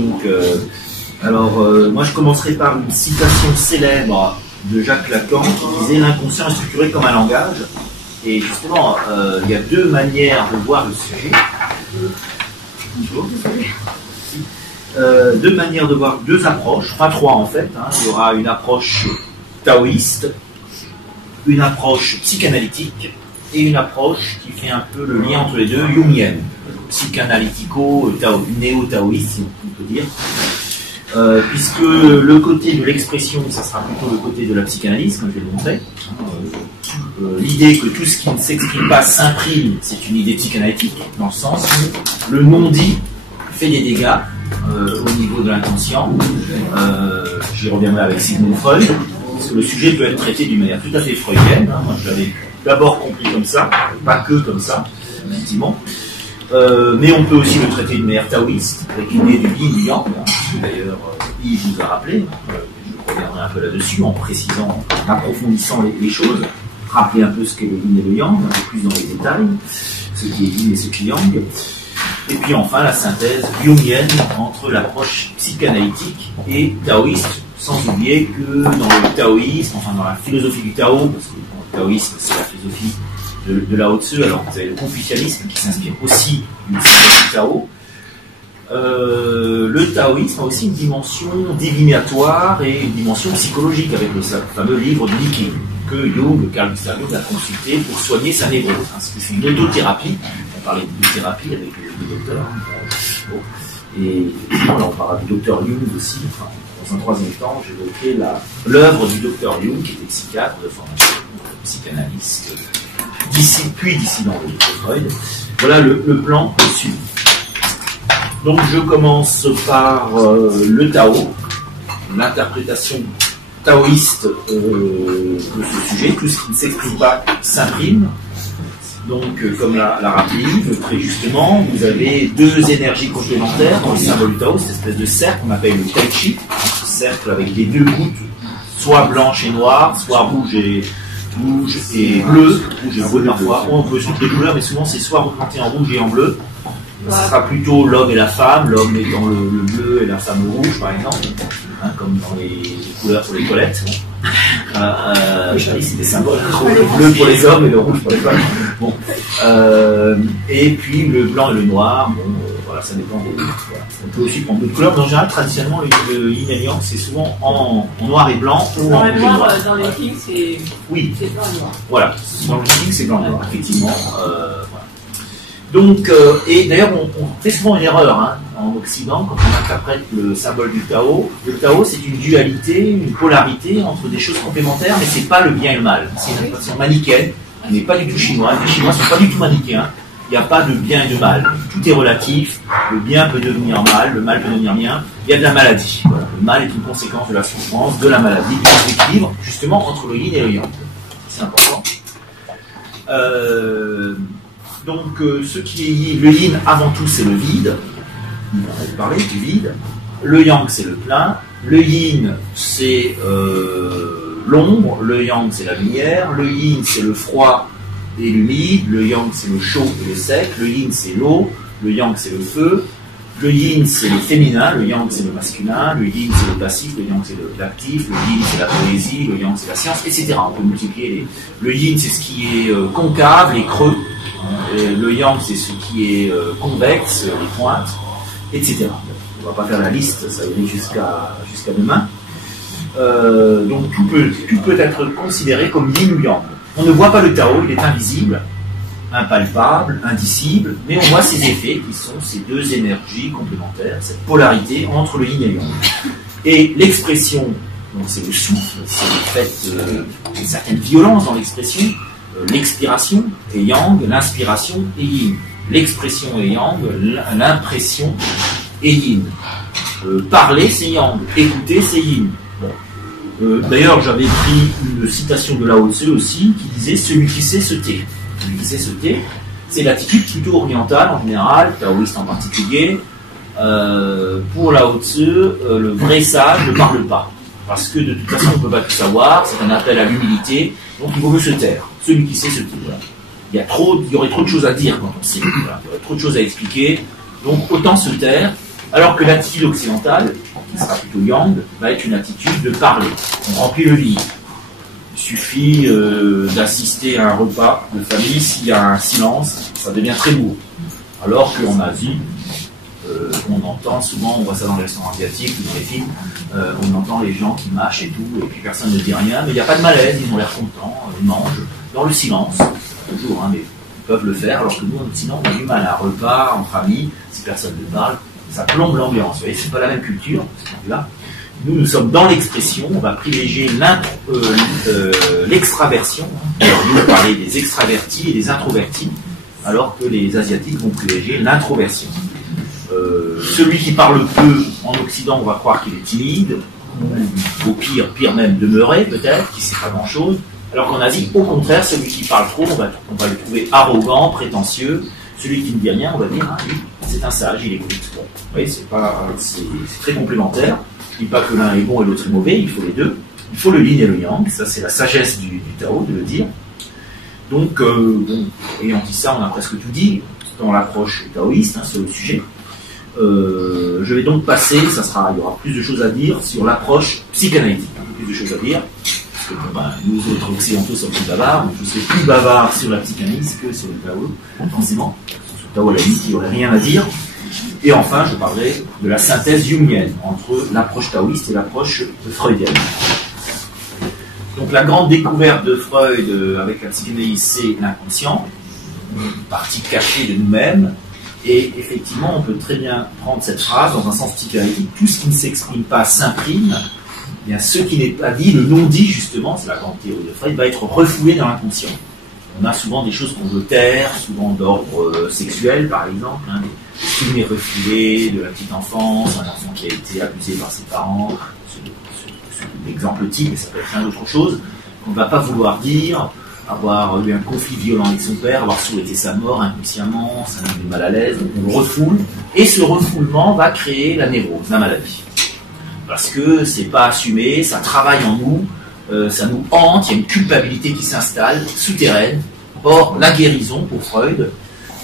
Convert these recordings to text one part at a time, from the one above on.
Moi je commencerai par une citation célèbre de Jacques Lacan qui disait l'inconscient est structuré comme un langage. Et justement, il y a deux manières de voir le sujet. Deux manières de voir, deux approches, pas trois en fait. Il y aura une approche taoïste, une approche psychanalytique et une approche qui fait un peu le lien entre les deux, jungienne, psychanalytico-néo-taoïste, on peut dire. Puisque le côté de l'expression, ça sera plutôt le côté de la psychanalyse, comme je vais le montrer. L'idée que tout ce qui ne s'exprime pas s'imprime, c'est une idée psychanalytique, dans le sens où le non-dit fait des dégâts au niveau de l'inconscient. J'y reviendrai avec Sigmund Freud, parce que le sujet peut être traité d'une manière tout à fait freudienne. Moi, je l'avais d'abord compris comme ça, pas que comme ça, effectivement. Mais on peut aussi le traiter d'une manière taoïste, avec l'idée du yin et du yang. D'ailleurs, Yves vous a rappelé, je reviendrai un peu là-dessus, en précisant, en approfondissant les choses, rappeler un peu ce qu'est le yin et le yang, un peu plus dans les détails, ce qui est yin et ce qui est yang. Et puis enfin, la synthèse jungienne entre l'approche psychanalytique et taoïste, sans oublier que dans le taoïsme, enfin dans la philosophie du Tao, parce que le taoïsme c'est la philosophie de Lao Tzu, alors vous avez le confucianisme qui s'inspire aussi d'une philosophie du Tao. Le taoïsme a aussi une dimension divinatoire et une dimension psychologique avec le fameux livre de Nichiren que Carl Gustav Jung a consulté pour soigner sa névrose. C'est une autothérapie. On parlait de thérapie avec le docteur. Et là on parlera du docteur Jung aussi. Enfin, dans un troisième temps, j'évoquerai l'œuvre du docteur Jung, qui était psychiatre de formation, psychanalyste, puis dissident de Freud. Voilà le plan suivant. Donc je commence par le Tao, l'interprétation taoïste de ce sujet. Tout ce qui ne s'exprime pas s'imprime. Donc comme l'a rappelé Yves, très justement, vous avez deux énergies complémentaires dans le symbole du Tao, cette espèce de cercle qu'on appelle le Tai Chi, cercle avec les deux gouttes, soit blanche et noire, soit rouge et bleu parfois, on peut changer les couleurs, mais souvent c'est soit représenté en rouge et en bleu. Ce sera plutôt l'homme et la femme, l'homme étant le bleu et la femme le rouge, par exemple, comme dans les couleurs pour les toilettes. C'est des symboles, le bleu pour les hommes et le rouge pour les femmes. Bon. Et puis le blanc et le noir, voilà, ça dépend des. Voilà. On peut aussi prendre d'autres couleurs, mais en général, traditionnellement, le yin et yang, c'est souvent en noir et blanc ou en rouge et noir. Dans les kings, c'est blanc et noir. Voilà, dans le king, c'est blanc et noir, effectivement. Voilà. Donc, et d'ailleurs, on fait souvent une erreur en Occident quand on interprète le symbole du Tao. Le Tao, c'est une dualité, une polarité entre des choses complémentaires, mais c'est pas le bien et le mal. C'est une façon manichéenne, qui n'est pas du tout chinoise. Les Chinois ne sont pas du tout manichéens. Il n'y a pas de bien et de mal. Tout est relatif. Le bien peut devenir mal, le mal peut devenir bien. Il y a de la maladie. Voilà. Le mal est une conséquence de la souffrance, de la maladie, du déséquilibre, justement, entre le yin et le yang. C'est important. Donc, ce qui est yin, le yin, avant tout, c'est le vide. On va parler du vide. Le yang, c'est le plein. Le yin, c'est l'ombre. Le yang, c'est la lumière. Le yin, c'est le froid et l'humide. Le yang, c'est le chaud et le sec. Le yin, c'est l'eau. Le yang, c'est le feu. Le yin, c'est le féminin. Le yang, c'est le masculin. Le yin, c'est le passif. Le yang, c'est l'actif. Le yin, c'est la poésie. Le yang, c'est la science, etc. On peut multiplier le yin, c'est ce qui est concave, les creux. Le yang, c'est ce qui est convexe, les pointes, etc. On ne va pas faire la liste, ça irait jusqu'à demain. Donc tout peut être considéré comme yin ou yang. On ne voit pas le Tao, il est invisible, impalpable, indicible, mais on voit ses effets qui sont ces deux énergies complémentaires, cette polarité entre le yin et le yang. Et l'expression, donc c'est le souffle, c'est le fait d'une certaine violence dans l'expression. L'expiration est yang, l'inspiration est yin. L'expression est yang, l'impression est yin. Parler, c'est yang. Écouter, c'est yin. Bon. D'ailleurs, j'avais pris une citation de Lao Tzu aussi qui disait « Celui qui sait se tait ». Celui qui sait se tait, c'est l'attitude plutôt orientale en général, taoïste en particulier. Pour Lao Tzu, le vrai sage ne parle pas. Parce que de toute façon, on ne peut pas tout savoir, c'est un appel à l'humilité, donc il vaut mieux se taire. Celui qui sait se tait. Voilà. Il y aurait trop de choses à dire quand on sait. Voilà. Il y aurait trop de choses à expliquer, donc autant se taire Alors que l'attitude occidentale, qui sera plutôt yang, va être une attitude de parler. On remplit le vide. Il suffit d'assister à un repas de famille, s'il y a un silence, ça devient très lourd. Alors qu'en Asie, on entend souvent, on voit ça dans les restaurants asiatiques ou dans les films, on entend les gens qui mâchent et tout, et puis personne ne dit rien, mais il n'y a pas de malaise, ils ont l'air contents, ils mangent, dans le silence, toujours, hein, mais ils peuvent le faire, alors que nous, en Occident, on a du mal à un repas, entre amis, si personne ne parle, ça plombe l'ambiance, vous voyez, c'est pas la même culture, là. Nous sommes dans l'expression, on va privilégier l'extraversion, nous parler des extravertis et des introvertis, alors que les Asiatiques vont privilégier l'introversion. Celui qui parle peu, en Occident, on va croire qu'il est timide, ou au pire même demeuré peut-être, qui ne sait pas grand-chose, alors qu'en Asie, au contraire, celui qui parle trop, on va le trouver arrogant, prétentieux, celui qui ne dit rien, on va dire, lui, c'est un sage, il écoute. Bon, vous voyez, c'est très complémentaire. Je ne dis pas que l'un est bon et l'autre est mauvais, il faut les deux. Il faut le yin et le yang, ça c'est la sagesse du Tao de le dire. Donc, ayant dit ça, on a presque tout dit dans l'approche taoïste sur le sujet. Je vais donc passer, il y aura plus de choses à dire sur l'approche psychanalytique. Plus de choses à dire, parce que nous autres occidentaux sommes plus bavards, mais je suis plus bavard sur la psychanalyse que sur le Tao, forcément. Sur le Tao, à la limite, il n'y aurait rien à dire. Et enfin, je parlerai de la synthèse jungienne entre l'approche taoïste et l'approche freudienne. Donc la grande découverte de Freud avec la psychanalyse, c'est l'inconscient, une partie cachée de nous-mêmes. Et effectivement, on peut très bien prendre cette phrase dans un sens psychanalytique. Tout ce qui ne s'exprime pas s'imprime. Eh bien, ce qui n'est pas dit, le non-dit justement, c'est la grande théorie de Freud, va être refoulé dans l'inconscient. On a souvent des choses qu'on veut taire, souvent d'ordre sexuel par exemple, des souvenirs refoulés de la petite enfance, un enfant qui a été abusé par ses parents, c'est l'exemple type, mais ça peut être plein d'autres choses, qu'on ne va pas vouloir dire, avoir eu un conflit violent avec son père, avoir souhaité sa mort inconsciemment, ça nous met mal à l'aise, donc on le refoule, et ce refoulement va créer la névrose, la maladie. Parce que c'est pas assumé, ça travaille en nous, ça nous hante, il y a une culpabilité qui s'installe, souterraine. Or, la guérison pour Freud,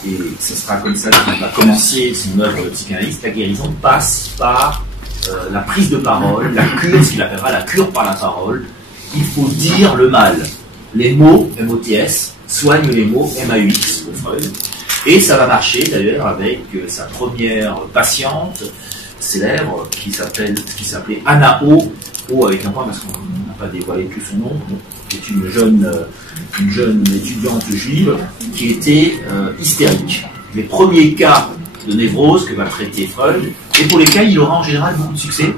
et ce sera comme ça qu'il va commencer son œuvre de psychanalyste, la guérison passe par la prise de parole, la cure, ce qu'il appellera la cure par la parole. Il faut dire le mal. Les mots, M-O-T-S, soignent les mots, M-A-U-X pour Freud. Et ça va marcher d'ailleurs avec sa première patiente célèbre qui s'appelait Anna O, O avec un point parce qu'on n'a pas dévoilé tout son nom, qui est une jeune étudiante juive qui était hystérique. Les premiers cas de névrose que va traiter Freud, et pour lesquels il aura en général beaucoup de succès,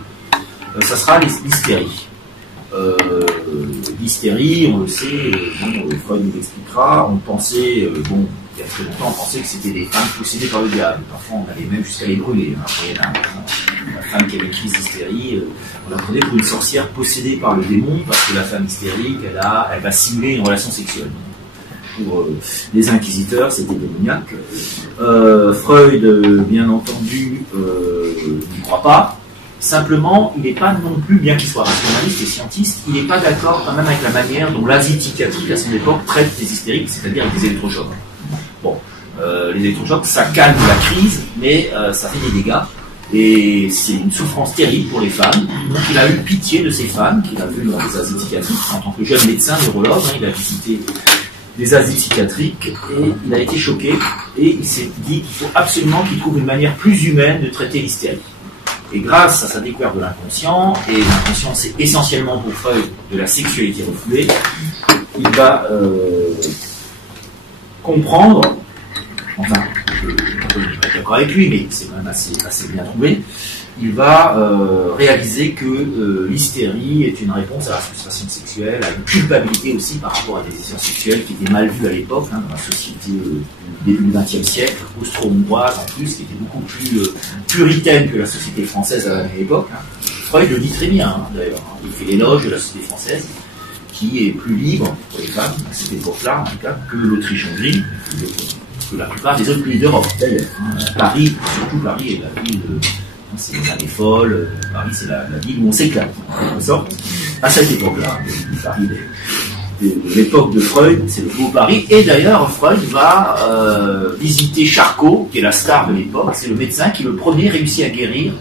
ça sera l'hystérie. L'hystérie, on le sait, Freud nous l'expliquera, on pensait, il y a très longtemps, on pensait que c'était des femmes possédées par le diable. Parfois, on allait même jusqu'à les brûler. La femme qui avait une crise d'hystérie, on la prenait pour une sorcière possédée par le démon, parce que la femme hystérique, elle va simuler une relation sexuelle. Pour les inquisiteurs, c'était démoniaque. Freud, bien entendu, n'y croit pas. Simplement, il n'est pas non plus, bien qu'il soit rationaliste et scientiste, il n'est pas d'accord quand même avec la manière dont l'Asie psychiatrique, à son époque, traite les hystériques, c'est-à-dire avec des électrochocs. Bon, les électrochocs, ça calme la crise, mais ça fait des dégâts. Et c'est une souffrance terrible pour les femmes. Donc il a eu pitié de ces femmes qu'il a vues dans les Asies psychiatriques. En tant que jeune médecin, neurologue, il a visité les Asies psychiatriques et il a été choqué. Et il s'est dit qu'il faut absolument qu'il trouve une manière plus humaine de traiter l'hystérie. Et grâce à sa découverte de l'inconscient, et l'inconscient c'est essentiellement pour Freud de la sexualité refoulée, il va comprendre, enfin, je ne suis pas d'accord avec lui, mais c'est quand même assez bien trouvé, il va réaliser que l'hystérie est une réponse à la frustration sexuelle, à une culpabilité aussi par rapport à des désirs sexuels qui étaient mal vus à l'époque, dans la société du début du XXe siècle, austro-hongroise en plus, qui était beaucoup plus puritaine que la société française à l'époque. Freud le dit très bien, d'ailleurs. Il fait l'éloge de la société française, qui est plus libre pour les femmes, à cette époque-là, en tout cas, que l'Autriche-Hongrie, que la plupart des autres pays d'Europe, d'ailleurs. Paris, surtout Paris, est la ville c'est les années folles, Paris c'est la ville où on s'éclate, en quelque sorte, à cette époque-là, Paris de l'époque de Freud, c'est le Beau Paris. Et d'ailleurs, Freud va visiter Charcot, qui est la star de l'époque. C'est le médecin qui, le premier, réussit à guérir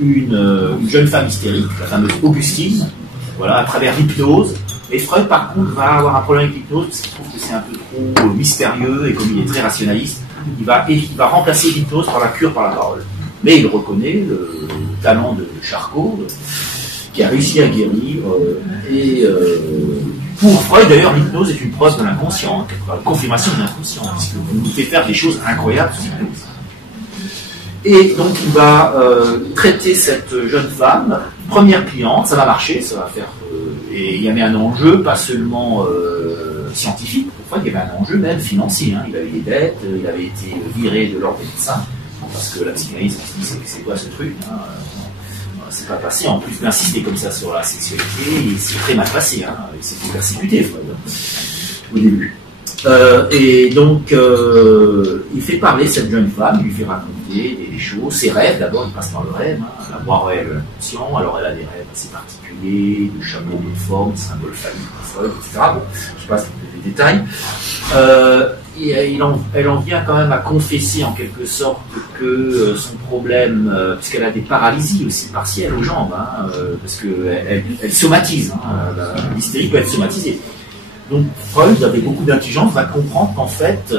une jeune femme hystérique, la fameuse Augustine, voilà, à travers l'hypnose. Et Freud, par contre, va avoir un problème avec l'hypnose parce qu'il trouve que c'est un peu trop mystérieux et comme il est très rationaliste, il va remplacer l'hypnose par la cure par la parole. Mais il reconnaît le talent de Charcot, qui a réussi à guérir. Pour Freud, d'ailleurs, l'hypnose est une preuve de l'inconscient, la confirmation de l'inconscient, puisqu'il nous fait faire des choses incroyables sous hypnose. Et donc, il va traiter cette jeune femme, première cliente, ça va marcher, ça va faire. Et il y avait un enjeu, pas seulement scientifique, pour Freud, il y avait un enjeu même financier. Hein. Il avait des dettes, il avait été viré de l'ordre des médecins, parce que la psychanalyse, on se dit, c'est quoi ce truc hein, c'est pas passé, en plus d'insister comme ça sur la sexualité, c'est très mal passé, hein. Il s'est fait persécuter, Freud, au début. Et donc, il fait parler cette jeune femme, il lui fait raconter des choses, ses rêves, d'abord, il passe par le rêve, hein, la voix rêve l'inconscient, alors elle a des rêves assez particuliers, de chapeaux de forme, de symboles phalliques, etc. Bon, je passe les détails. Elle en vient quand même à confesser en quelque sorte que son problème, puisqu'elle a des paralysies aussi partielles aux jambes, hein, parce qu'elle somatise, hein, l'hystérie peut être somatisée. Donc Freud, avec beaucoup d'intelligence, va comprendre qu'en fait,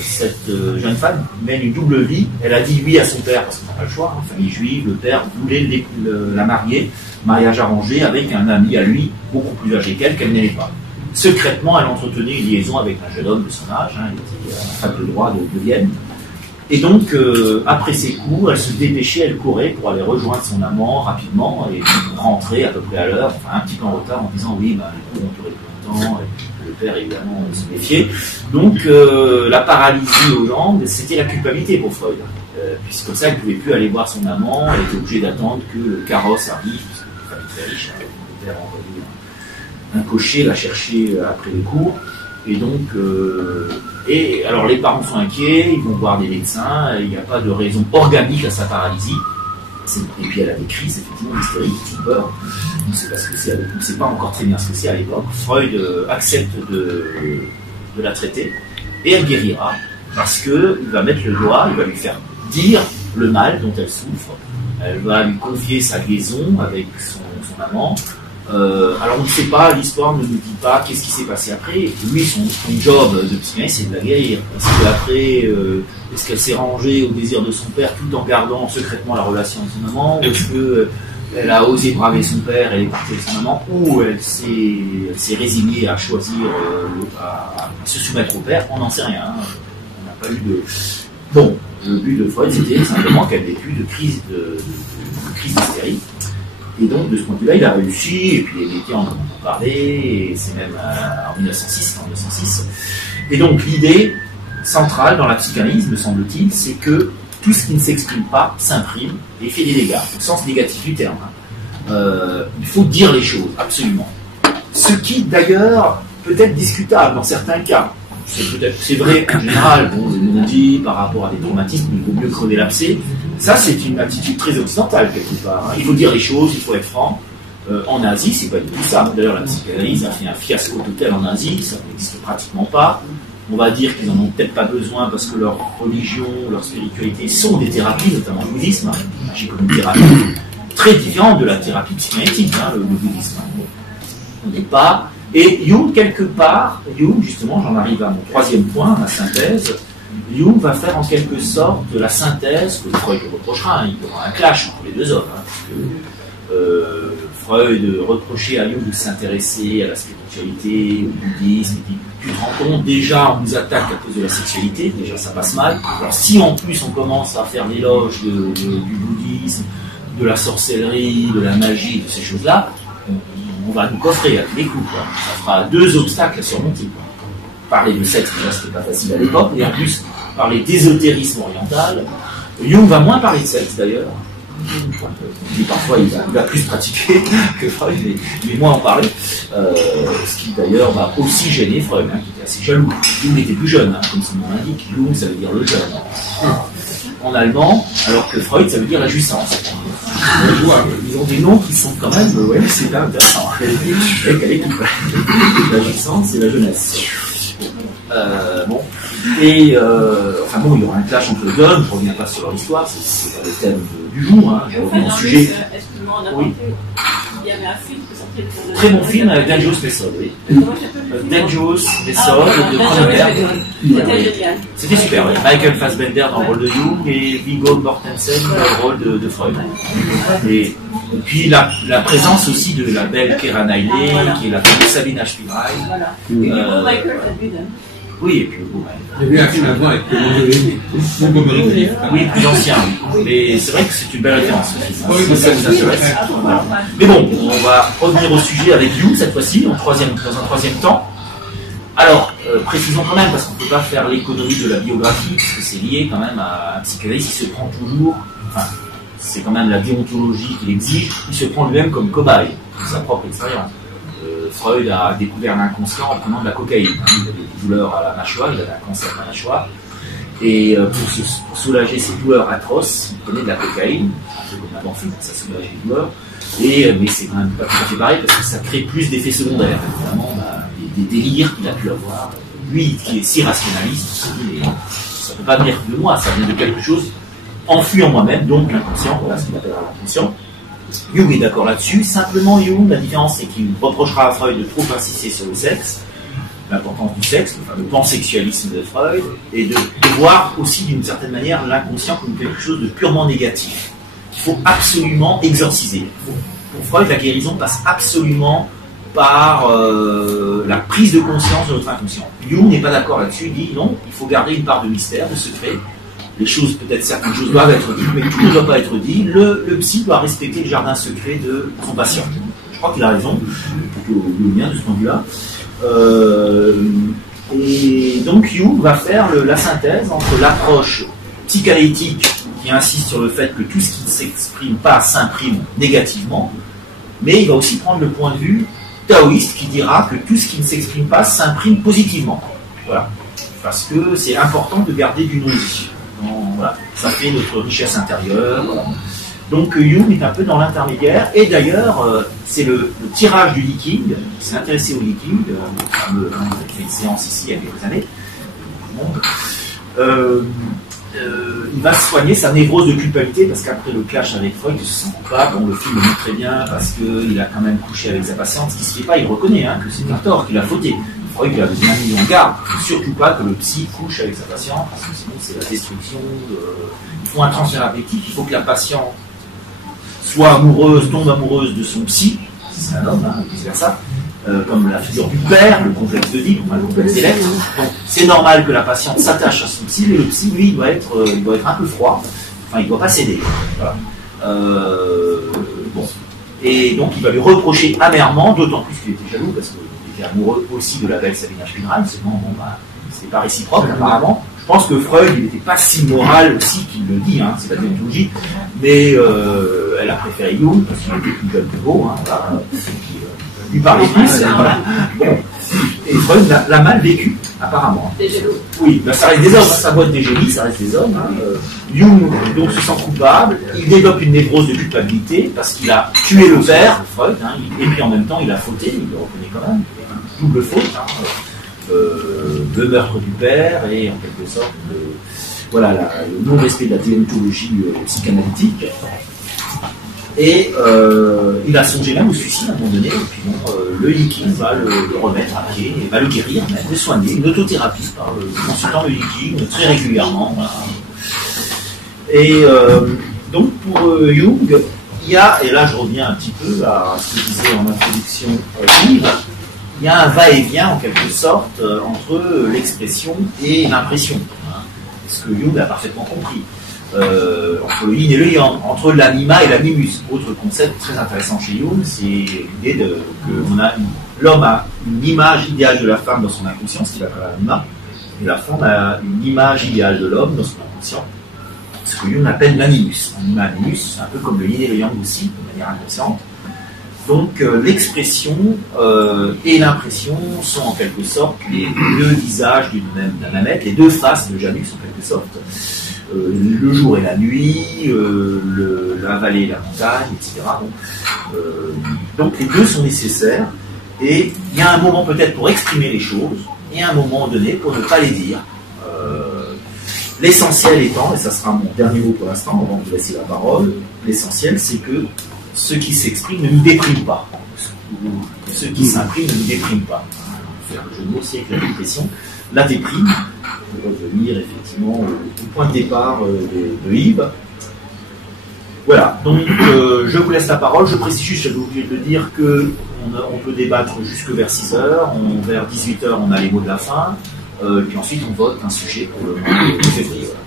cette jeune femme mène une double vie. Elle a dit oui à son père, parce qu'on n'a pas le choix, hein, famille juive, le père voulait la marier, mariage arrangé avec un ami à lui, beaucoup plus âgé qu'elle n'aimait pas. Secrètement, elle entretenait une liaison avec un jeune homme de son âge, hein, il était à la fac de droit de Vienne. Et donc, après ses coups, elle se dépêchait, elle courait pour aller rejoindre son amant rapidement et rentrer à peu près à l'heure, enfin un petit peu en retard, en disant oui, bah, les coups ont duré plus longtemps. Et le père, évidemment, se méfiait. Donc, la paralysie aux jambes, c'était la culpabilité pour Freud. Puisque ça, elle ne pouvait plus aller voir son amant, elle était obligée d'attendre que le carrosse arrive, parce que les familles très riches, le père envoyait un cocher la chercher après les cours. Et donc, alors les parents sont inquiets, ils vont voir des médecins, il n'y a pas de raison organique à sa paralysie. Et puis elle a des crises, effectivement, hystériques, qui font peur. On ne sait pas ce que c'est, on ne sait pas encore très bien ce que c'est à l'époque. Freud accepte de la traiter et elle guérira parce qu'il va mettre le doigt, il va lui faire dire le mal dont elle souffre. Elle va lui confier sa liaison avec son amant. Alors on ne sait pas, l'histoire ne nous dit pas qu'est-ce qui s'est passé après. Lui, son job de psychanalyste, c'est de la guérir. Est-ce qu'après, est-ce qu'elle s'est rangée au désir de son père tout en gardant secrètement la relation avec son amant, ou est-ce qu'elle a osé braver son père et écouter son amant, ou elle s'est résignée à choisir, à se soumettre au père? On n'en sait rien. Hein. On n'a pas eu de... Bon, le but de Freud, c'était simplement qu'elle n'ait plus de crise hystérique. Et donc, de ce point de vue-là, il a réussi, et puis les médias en ont parlé, et c'est même en 1906. Et donc, l'idée centrale dans la psychanalyse, me semble-t-il, c'est que tout ce qui ne s'exprime pas s'imprime et fait des dégâts, au sens négatif du terme. Il faut dire les choses, absolument. Ce qui, d'ailleurs, peut être discutable dans certains cas. C'est vrai en général, bon, les non-dits par rapport à des traumatismes, il vaut mieux crever l'abcès. Ça, c'est une attitude très occidentale, quelque part. Il faut dire les choses, il faut être franc. En Asie, c'est pas du tout ça. D'ailleurs, la psychanalyse a fait un fiasco total en Asie, ça n'existe pratiquement pas. On va dire qu'ils n'en ont peut-être pas besoin parce que leur religion, leur spiritualité sont des thérapies, notamment le bouddhisme. J'ai connu une thérapie très différente de la thérapie psychanalytique, hein, le bouddhisme. On n'est pas... Et Jung, quelque part, justement, j'en arrive à mon troisième point, ma synthèse, Jung va faire en quelque sorte la synthèse que Freud reprochera, il y aura un clash entre les deux hommes, hein, parce que Freud reprochait à Jung de s'intéresser à la spiritualité, au bouddhisme, il dit, tu te rends compte, déjà on nous attaque à cause de la sexualité, déjà ça passe mal, alors si en plus on commence à faire l'éloge du bouddhisme, de la sorcellerie, de la magie, de ces choses-là, on va nous coffrer à tous les coups, quoi. Ça fera deux obstacles à surmonter, quoi. Parler de sexe, déjà c'était pas facile à l'époque, et en plus parler d'ésotérisme oriental. Jung va moins parler de sexe d'ailleurs. Et parfois il va plus pratiquer que Freud, mais moins en parler. Ce qui d'ailleurs va aussi gêner Freud, hein, qui était assez jaloux. Jung était plus jeune, hein, comme son nom l'indique. Jung, ça veut dire le jeune. En allemand, alors que Freud, ça veut dire la jouissance. Ils ont des noms qui sont quand même, ouais, c'est intéressant. Avec l'équipe. La jouissance et la jeunesse. Bon. Et enfin bon, il y aura un clash entre les deux. Je ne reviens pas sur leur histoire, c'est pas le thème du jour. Hein. Je reviens au sujet. Excuse-moi, on a Oui. Il y avait un film qui sortait pour le... Très bon film avec Dangerous Method, oui. Dangerous Method de Cronenberg. C'était génial. C'était super, oui. Michael Fassbender dans le rôle de Jung et Viggo Mortensen dans le rôle de Freud. Et puis la présence aussi de la belle Keira Knightley, qui est la femme de Sabine Spielrein. Voilà. Et du coup, Michael, t'as vu, Oui, et puis le beau Michael. J'ai vu un film avant avec Montgomery. Oui, plus ancien, oui. Mais c'est vrai que c'est une belle référence. Oui, Si ça vous intéresse. Voilà. Mais bon, on va revenir au sujet avec You cette fois-ci, dans un troisième temps. Alors, précisons quand même, parce qu'on ne peut pas faire l'économie de la biographie, parce que c'est lié quand même à un psychanalyste qui se prend toujours, enfin, c'est quand même la déontologie qu'il exige, il se prend lui-même comme cobaye de sa propre expérience. Freud a découvert l'inconscient en prenant de la cocaïne. Il avait des douleurs à la mâchoire, il avait un cancer à la mâchoire. Et pour soulager ses douleurs atroces, il prenait de la cocaïne, un peu comme la morphine, ça soulage les douleurs. Mais c'est quand même pas tout à fait pareil parce que ça crée plus d'effets secondaires. Évidemment, des délires qu'il a pu avoir. Lui, qui est si rationaliste, il se dit, ça ne peut pas venir de moi, ça vient de quelque chose enfui en moi-même, donc l'inconscient, voilà ce qu'il appelle l'inconscient. Jung est d'accord là-dessus. Simplement, Jung, la différence, c'est qu'il reprochera à Freud de trop insister sur le sexe, l'importance du sexe, le pansexualisme de Freud, et de voir aussi d'une certaine manière l'inconscient comme quelque chose de purement négatif, qu'il faut absolument exorciser. Pour Freud, la guérison passe absolument par la prise de conscience de notre inconscient. Jung n'est pas d'accord là-dessus, il dit non, il faut garder une part de mystère, de secret. Les choses, peut-être certaines choses doivent être dites, mais tout ne doit pas être dit. Le psy doit respecter le jardin secret de son patient. Je crois qu'il a raison, plutôt le mien de ce point de vue-là. Et donc Jung va faire la synthèse entre l'approche psychanalytique qui insiste sur le fait que tout ce qui ne s'exprime pas s'imprime négativement, mais il va aussi prendre le point de vue taoïste qui dira que tout ce qui ne s'exprime pas s'imprime positivement. Voilà. Parce que c'est important de garder du non-dit. Voilà. Ça fait notre richesse intérieure. Voilà. Donc Jung est un peu dans l'intermédiaire, et d'ailleurs c'est le tirage du Liking, il s'est intéressé au Liking, il a fait une séance ici il y a quelques années, il va soigner sa névrose de culpabilité, parce qu'après le clash avec Freud, il se sent coupable, le film le montre très bien, parce qu'il a quand même couché avec sa patiente, ce qui ne se fait pas, il reconnaît que c'est un tort, qu'il a fauté. Freud lui avait bien mis en garde, surtout pas que le psy couche avec sa patiente, parce que sinon c'est la destruction, il faut un transfert affectif, il faut que la patiente soit amoureuse, tombe amoureuse de son psy, si c'est un homme, vice versa, comme la figure du père, le complexe d'Oedipe, le complexe d'Électre. Donc c'est normal que la patiente s'attache à son psy, mais le psy, lui, il doit être un peu froid, enfin il ne doit pas céder. Voilà. Bon. Et donc il va lui reprocher amèrement, d'autant plus qu'il était jaloux, parce qu'il était amoureux aussi de la belle Sabine Spielrein, seulement c'était pas réciproque apparemment. Je pense que Freud, il n'était pas si moral aussi qu'il le dit, c'est la déontologie, mais elle a préféré Jung, parce qu'il était plus jeune que beau, lui parlait plus, voilà. Et Freud l'a mal vécu, apparemment. Des jaloux. Oui, ça reste des hommes, sa boîte des génies, ça reste des hommes. Jung donc se sent coupable, il développe une névrose de culpabilité, parce qu'il a tué le père, Freud, et puis en même temps il a fauté, il le reconnaît quand même, double faute, le meurtre du père et en quelque sorte le non-respect de la déontologie psychanalytique. Et il a songé même au suicide à un moment donné, et puis le Liking va le remettre à pied, et va le guérir même, le soigner, une autothérapie par le consultant le Liking très régulièrement. Voilà. Et donc pour Jung, il y a, et là je reviens un petit peu à ce que je disais en introduction Yves, il y a un va-et-vient en quelque sorte entre l'expression et l'impression. Ce que Jung a parfaitement compris. Entre le yin et le yang, entre l'anima et l'animus. Autre concept très intéressant chez Jung, c'est l'idée que l'homme a une image idéale de la femme dans son inconscient, ce qu'il appelle l'anima, et la femme a une image idéale de l'homme dans son inconscient, ce que Jung appelle l'animus. Anima, animus, c'est un peu comme le yin et le yang aussi, de manière inconsciente. Donc l'expression et l'impression sont en quelque sorte les deux visages d'un même être, les deux faces de Janus en quelque sorte. Le jour et la nuit, la vallée et la montagne, etc. Donc les deux sont nécessaires, et il y a un moment peut-être pour exprimer les choses, et un moment donné pour ne pas les dire. L'essentiel étant, et ça sera mon dernier mot pour l'instant, avant de vous laisser la parole, l'essentiel c'est que ce qui s'exprime ne nous déprime pas. Ce qui s'imprime ne nous déprime pas. Faire le jeu de mots aussi avec la dépression. La déprime, pour revenir effectivement au point de départ de Yves. Voilà, donc je vous laisse la parole. Je précise juste, j'avais oublié de dire qu'on peut débattre jusque vers 6h. Vers 18h, on a les mots de la fin. Puis ensuite, on vote un sujet pour le mois de février. Voilà.